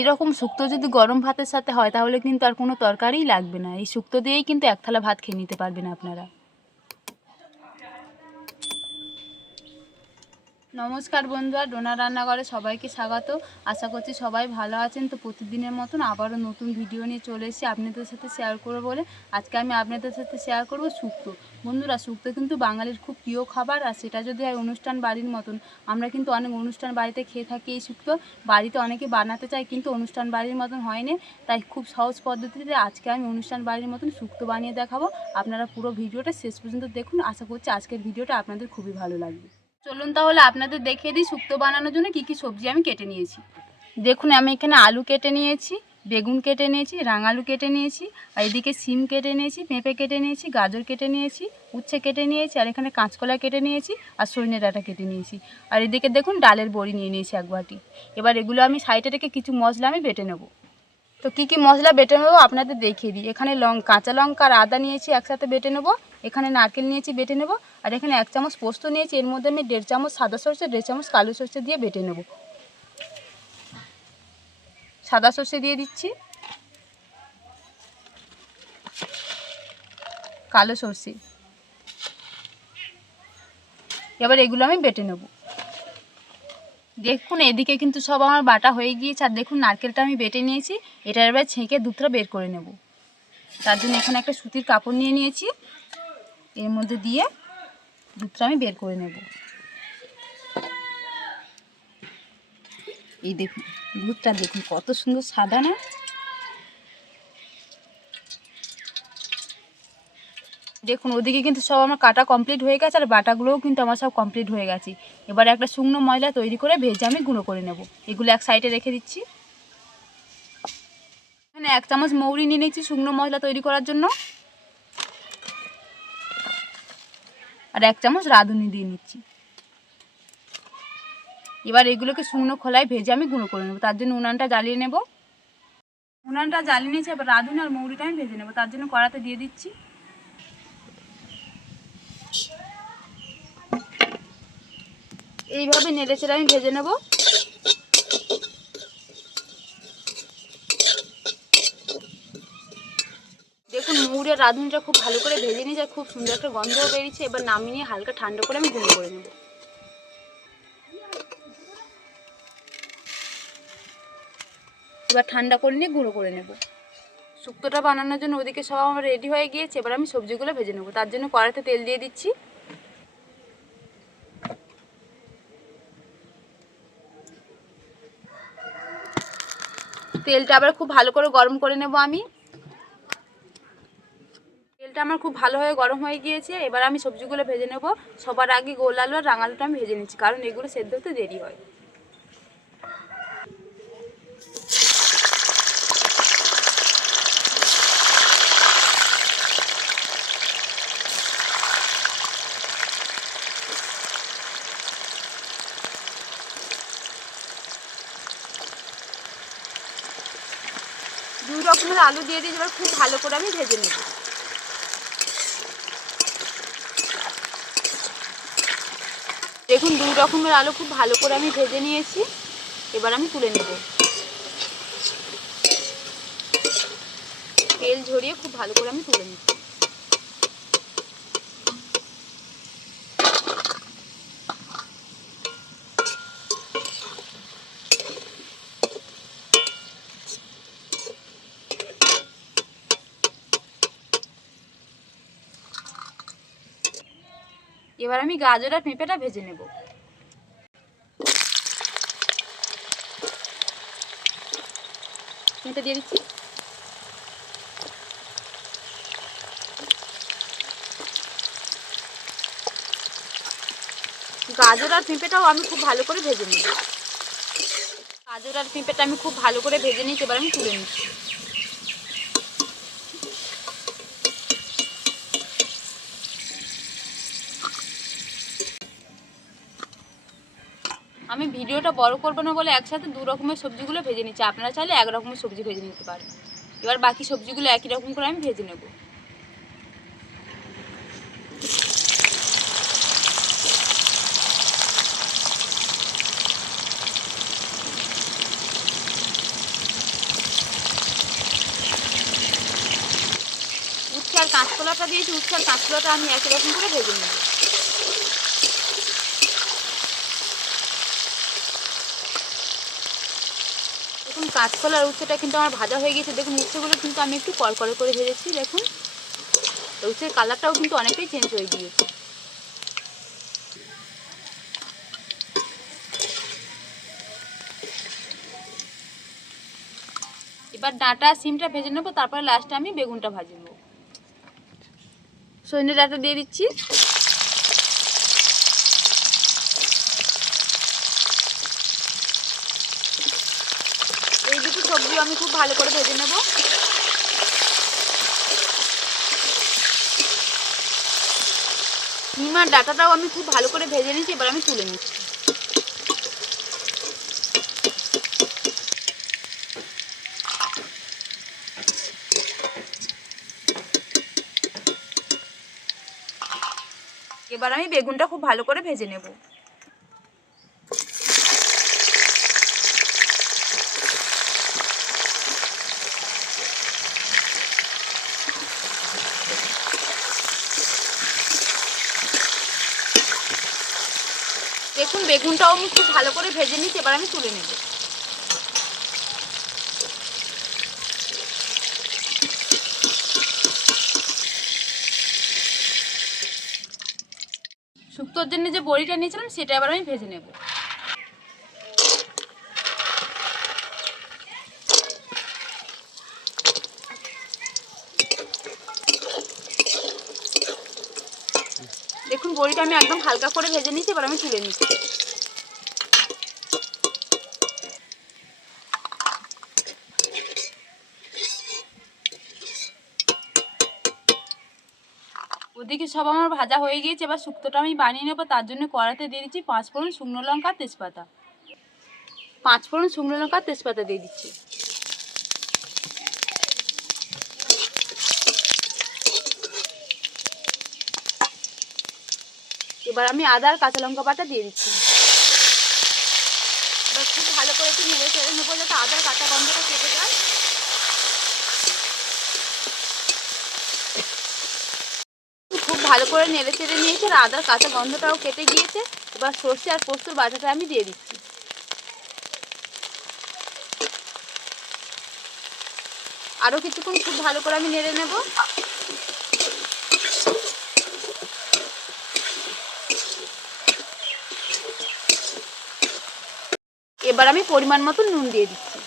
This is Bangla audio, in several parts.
এরকম শুক্তো যদি গরম ভাতের সাথে হয় তাহলে কিন্তু আর কোনো তরকারিই লাগবে না। এই শুক্তো দিয়েই কিন্তু এক থালা ভাত খেয়ে নিতে পারবেন আপনারা। নমস্কার বন্ধুরা, ডোনার রান্নাঘরে সবাইকে স্বাগত। আশা করছি সবাই ভালো আছেন। তো প্রতিদিনের মতন আবারও নতুন ভিডিও নিয়ে চলে এসেছি আপনাদের সাথে শেয়ার করবো বলে। আজকে আমি আপনাদের সাথে শেয়ার করব শুক্তো। বন্ধুরা, শুক্তো কিন্তু বাঙালির খুব প্রিয় খাবার, আর সেটা যদি হয় অনুষ্ঠান বাড়ির মতন। আমরা কিন্তু অনেক অনুষ্ঠান বাড়িতে খেয়ে থাকি এই শুক্তো। বাড়িতে অনেকে বানাতে চায় কিন্তু অনুষ্ঠান বাড়ির মতন হয়নি, তাই খুব সহজ পদ্ধতিতে আজকে আমি অনুষ্ঠান বাড়ির মতন শুক্তো বানিয়ে দেখাবো। আপনারা পুরো ভিডিওটা শেষ পর্যন্ত দেখুন। আশা করছি আজকের ভিডিওটা আপনাদের খুবই ভালো লাগবে। চলুন তাহলে আপনাদের দেখিয়ে দিই শুক্তো বানানোর জন্য কী কী সবজি আমি কেটে নিয়েছি। দেখুন, আমি এখানে আলু কেটে নিয়েছি, বেগুন কেটে নিয়েছি, রাঙালু কেটে নিয়েছি, আর এদিকে সিম কেটে নিয়েছি, পেঁপে কেটে নিয়েছি, গাজর কেটে নিয়েছি, উচ্ছে কেটে নিয়েছি, আর এখানে কাঁচকলা কেটে নিয়েছি, আর সজনে ডাঁটা কেটে নিয়েছি, আর এদিকে দেখুন ডালের বড়ি নিয়ে নিয়েছি এক বাটি। এবার এগুলো আমি সাইডে রেখে কিছু মশলা আমি বেটে নেব। তো কী কী মশলা বেটে নেবো আপনাদের দেখিয়ে দিই। এখানে কাঁচা লঙ্কা আর আদা নিয়েছি একসাথে বেটে নেবো। এখানে নারকেল নিয়েছি বেটে নেব। আর এখানে 1 চামচ পোস্ত নিয়েছি, এর মধ্যে আমি 1.5 চামচ সাদা সরষে, 1.5 চামচ কালো সরষে দিয়ে বেটে নেব। সাদা সরষে দিয়ে দিচ্ছি, কালো সরষে। এবার এগুলো আমি বেটে নেব। দেখুন এদিকে কিন্তু সব আমার বাটা হয়ে গিয়েছে। আর দেখুন নারকেলটা আমি বেটে নিয়েছি, এটার এবার ছেঁকে দুধটা বের করে নেব। তার জন্য এখানে একটা সুতির কাপড় নিয়ে নিয়েছি, এর মধ্যে দিয়ে দুধটা আমি বের করে নেব। এই দেখুন দুধটা, দেখুন কত সুন্দর সাদা না। দেখুন ওদিকে কিন্তু সব আমার কাটা কমপ্লিট হয়ে গেছে, আর বাটাগুলোও কিন্তু আমার সব কমপ্লিট হয়ে গেছে। এবার একটা শুকনো ময়দা তৈরি করে ভেজে আমি গুঁড়ো করে নেব। এগুলো এক সাইডে রেখে দিচ্ছি। এখানে 1 চামচ মৌরি নিয়ে নিচ্ছি শুকনো মশলা তৈরি করার জন্য, আর 1 চামচ রাঁধুনি দিয়ে নিচ্ছি। এবার এগুলোকে শুকনো খোলায় ভেজে আমি গুঁড়ো করে নেব। তার জন্য উনানটা জ্বালিয়ে নেব। উনানটা জ্বালিয়ে নিয়েছি, এবার রাঁধুনি আর মৌরিটা আমি ভেজে নেব। তার জন্য কড়াতে দিয়ে দিচ্ছি। এইভাবে নেড়ে চেড়ে আমি ভেজে নেব। দেখুন মৌরি আর রাঁধুনিটা খুব ভালো করে ভেজে নিয়েছি, আর খুব সুন্দর একটা গন্ধও বেরিয়েছে। এবার নামিয়ে নিয়ে হালকা ঠান্ডা করে আমি গুঁড়ো করে নেব। এবার ঠান্ডা করে নিয়ে গুঁড়ো করে নেব। শুক্তোটা বানানোর জন্য ওদিকে সব আমার রেডি হয়ে গিয়েছে। এবার আমি সবজিগুলো ভেজে নেব। তার জন্য কড়াইতে তেল দিয়ে দিচ্ছি। তেলটা আবার খুব ভালো করে গরম করে নেব আমি। তেলটা আমার খুব ভালোভাবে গরম হয়ে গিয়েছে। এবার আমি সবজিগুলো ভেজে নেব। সবার আগে গোল আলু আর রাঙালুটা আমি ভেজে নিচ্ছি, কারণ এগুলো সেদ্ধ হতে দেরি হয়। দুই রকমের আলু দিয়ে দিয়ে এবার খুব ভালো করে আমি ভেজে নেব। দেখুন দুই রকমের আলু খুব ভালো করে আমি ভেজে নিয়েছি। এবার আমি তুলে নেব। তেল ঝরিয়ে খুব ভালো করে আমি তুলে নিচ্ছি। এবার আমি গাজর আর পেঁপেটা ভেজে নেব। পেঁপে দিয়ে দিচ্ছি। গাজর আর পেঁপেটাও আমি খুব ভালো করে ভেজে নেব। গাজর আর পেঁপেটা আমি খুব ভালো করে ভেজে নিয়েছি। এবার আমি তুলে নিচ্ছি। আমি ভিডিওটা বড় করবো না বলে একসাথে দু রকমের সবজিগুলো ভেজে নিচ্ছি। আপনারা চাইলে এক রকমের সবজি ভেজে নিতে পারেন। এবার বাকি সবজিগুলো একই রকম করে আমি ভেজে নেব। কাঁচকলাটা দিয়েছি, উচ্ছে আর কাঁচকলাটা আমি একই রকম করে ভেজে নেব। দেখুন কাঁচকলা আর উচ্ছেটা কিন্তু আমার ভাজা হয়ে গেছে। দেখুন উচ্ছেগুলো কিন্তু আমি একটু কড়কড়ে করে ভেজেছি। দেখুন উচ্ছের কালারটাও কিন্তু অনেকটাই চেঞ্জ হয়ে গিয়েছে। এবার ডাঁটা সিমটা ভেজে নেবো, তারপরে লাস্টে আমি বেগুনটা ভাজে নেবো। সজনে ডাঁটা দিয়ে দিচ্ছি। এই দুটো সবজি আমি খুব ভালো করে ভেজে নেব। সিম আর ডাঁটাটাও আমি খুব ভালো করে ভেজে নিয়েছি, এবার আমি তুলে নিচ্ছি। এবার আমি বেগুনটা খুব ভালো করে ভেজে নেব। দেখুন বেগুনটাও আমি খুব ভালো করে ভেজে নিচ্ছি, এবার আমি তুলে নেব। শুক্তোর জন্য যে বড়িটা নিয়েছিলাম সেটা এবার আমি ভেজে নেব। দেখুন বড়িটা আমি একদম হালকা করে ভেজে নিচ্ছি, এবার আমি তুলে নিচ্ছি। ওদিকে সব আমার ভাজা হয়ে গিয়েছে, এবার শুক্তোটা আমি বানিয়ে নেবো। তার জন্য কড়াতে দিয়ে দিচ্ছি 5 ফোড়ন, শুকনো লঙ্কা, তেজপাতা। 5 ফোড়ন, শুকনো লঙ্কা, তেজপাতা দিয়ে দিচ্ছি। এবার আমি আদা আর কাঁচা লঙ্কা বাটা দিয়ে দিচ্ছি। এবার খুব ভালো করে একটু নেড়ে চেড়ে নেবো যাতে আদার কাঁচা গন্ধটা কেটে যায়। খুব ভালো করে নেড়ে চেড়ে নিয়েছি আর আদার কাঁচা গন্ধটাও কেটে গিয়েছে। এবার সর্ষে আর পোস্তর বাটাটা আমি দিয়ে দিচ্ছি। আরও কিছুক্ষণ খুব ভালো করে আমি নেড়ে নেব। এবার আমি পরিমাণ মতো নুন দিয়ে দিচ্ছি।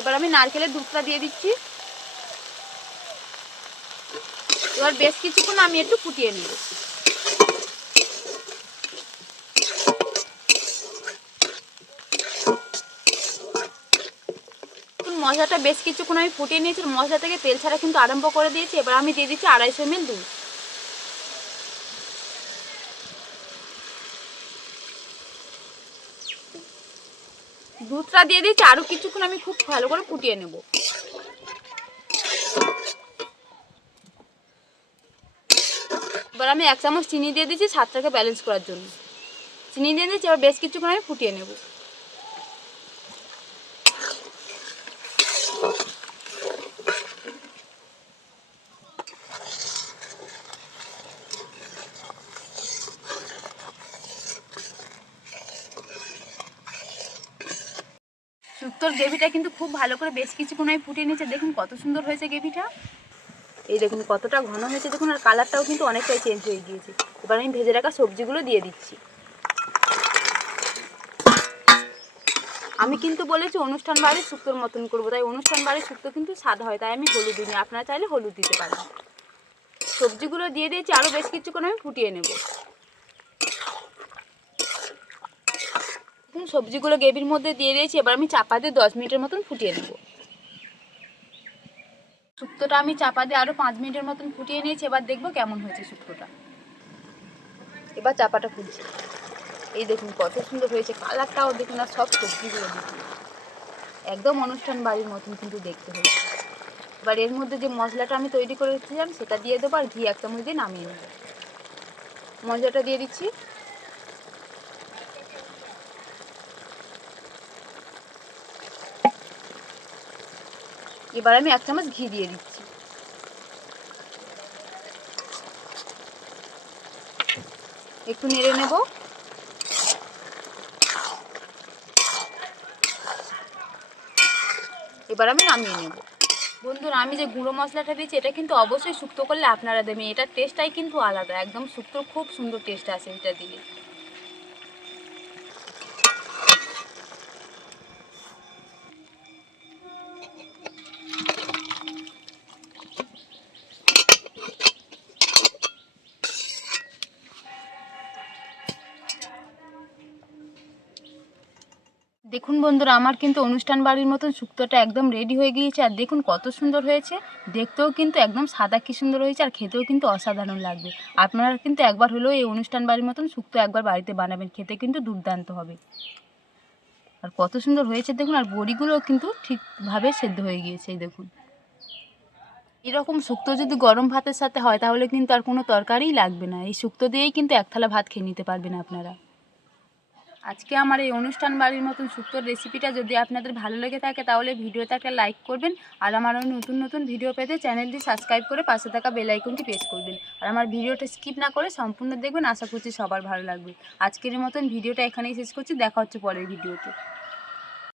এবার আমি নারকেলের দুধটা দিয়ে দিচ্ছি। এবার বেশ কিছুক্ষণ আমি একটু ফুটিয়ে নেব। মশলাটা বেশ কিছুক্ষণ আমি ফুটিয়ে নিয়েছি, মশলা থেকে তেল ছাড়া কিন্তু আরম্ভ করে দিয়েছি। এবার আমি দিয়ে দিচ্ছি 250 ml দুধ। দুধটা দিয়ে দিচ্ছি, আরও কিছুক্ষণ আমি খুব ভালো করে ফুটিয়ে নেব। এবার আমি 1 চামচ চিনি দিয়ে দিচ্ছি স্বাদটাকে ব্যালেন্স করার জন্য। চিনি দিয়ে দিচ্ছি, এবার বেশ কিছুক্ষণ আমি ফুটিয়ে নেব। শুক্তোর গ্রেভিটা কিন্তু খুব ভালো করে বেশ কিছুক্ষণ আমি ফুটিয়ে নিয়েছি। দেখুন কত সুন্দর হয়েছে গ্রেভিটা। এই দেখুন কতটা ঘন হয়েছে দেখুন, আর কালারটাও কিন্তু অনেকটাই চেঞ্জ হয়ে গিয়েছে। এবার আমি ভেজে রাখা সবজিগুলো দিয়ে দিচ্ছি। আমি কিন্তু বলেছি অনুষ্ঠান বাড়ির শুক্তোর মতন করবো, তাই অনুষ্ঠান বাড়ির শুক্তো কিন্তু স্বাদ হয়, তাই আমি হলুদ দিইনি। আপনারা চাইলে হলুদ দিতে পারেন। সবজিগুলো দিয়ে দিয়েছি, আরও বেশ কিছুক্ষণ আমি ফুটিয়ে নেব। দেখুন সবজিগুলো গ্রেভির মধ্যে দিয়ে দিয়েছি, এবার আমি চাপা দিয়ে 10 মিনিটের মতন ফুটিয়ে নেব। শুক্তোটা আমি চাপা দিয়ে আরও 5 মিনিটের মতন ফুটিয়ে নিয়েছি। এবার দেখবো কেমন হয়েছে শুক্তোটা। এবার চাপাটা খুলছি। এই দেখুন কত সুন্দর হয়েছে, কালারটাও দেখুন, আর সব সবজিগুলো দেখুন একদম অনুষ্ঠান বাড়ির মতন কিন্তু দেখতে হয়েছে। এবার এর মধ্যে যে মশলাটা আমি তৈরি করে রেখেছিলাম সেটা দিয়ে দেবো, আর ঘি 1 চামচ দিয়ে নামিয়ে নেব। মশলাটা দিয়ে দিচ্ছি। এবার আমি 1 চামচ ঘি দিয়ে দিচ্ছি। একটু নেড়ে নেব। এবার আমি নামিয়ে নেব। বন্ধুরা, আমি যে গুঁড়ো মশলাটা দিয়েছি এটা কিন্তু অবশ্যই শুক্তো করলে আপনারা দেবেন, এটার টেস্টটাই কিন্তু আলাদা, একদম শুক্তোর খুব সুন্দর টেস্ট আসে এটা দিলে। দেখুন বন্ধুরা, আমার কিন্তু অনুষ্ঠান বাড়ির মতন শুক্তোটা একদম রেডি হয়ে গিয়েছে। আর দেখুন কত সুন্দর হয়েছে, দেখতেও কিন্তু একদম সাদা কি সুন্দর হয়েছে, আর খেতেও কিন্তু অসাধারণ লাগবে। আপনারা কিন্তু একবার হলেও এই অনুষ্ঠান বাড়ির মতন শুক্তো একবার বাড়িতে বানাবেন, খেতে কিন্তু দুর্দান্ত হবে। আর কত সুন্দর হয়েছে দেখুন, আর বড়িগুলোও কিন্তু ঠিকভাবে সেদ্ধ হয়ে গিয়েছে। এই দেখুন, এরকম শুক্তো যদি গরম ভাতের সাথে হয় তাহলে কিন্তু আর কোনো তরকারিই লাগবে না, এই শুক্তো দিয়েই কিন্তু এক থালা ভাত খেয়ে নিতে পারবেন আপনারা। আজকে আমার এই অনুষ্ঠান বাড়ির মতন শুক্তোর রেসিপিটা যদি আপনাদের ভালো লেগে থাকে তাহলে ভিডিওতে একটা লাইক করবেন, আর আমার ওই নতুন নতুন ভিডিও পেতে চ্যানেলটি সাবস্ক্রাইব করে পাশে থাকা বেল আইকনটি প্রেস করবেন। আর আমার ভিডিওটা স্কিপ না করে সম্পূর্ণ দেখবেন, আশা করছি সবার ভালো লাগবে। আজকের মতন ভিডিওটা এখানেই শেষ করছি, দেখা হচ্ছে পরের ভিডিওতে।